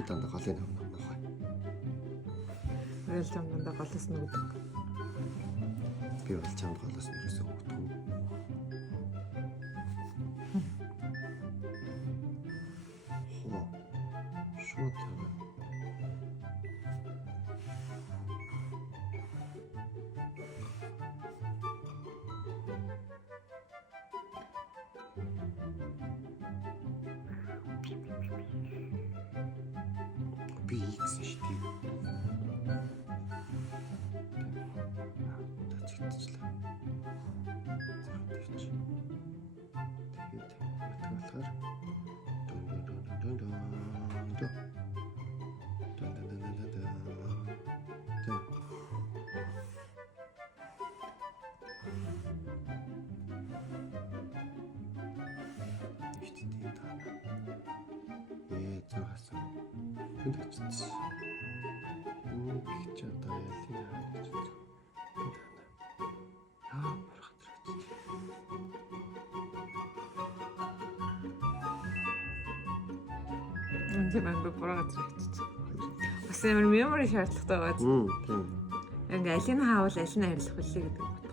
Би дандаа голын ном муухай. Тэгэл чам дандаа голос нүгдэг. Би бол чамд голоос нэрээсээ өгдөг. Хоо. Шууд таа. Би X шүү дээ. Тачигдчихлаа. За тийч. Тэгээд болохоор Тийм би буруугаар зэрэгчээ. Бас ямар memory шаардлагатай байгаа. тийм. Ингээ алийг хаавал алийг харилцах үлээ гэдэг.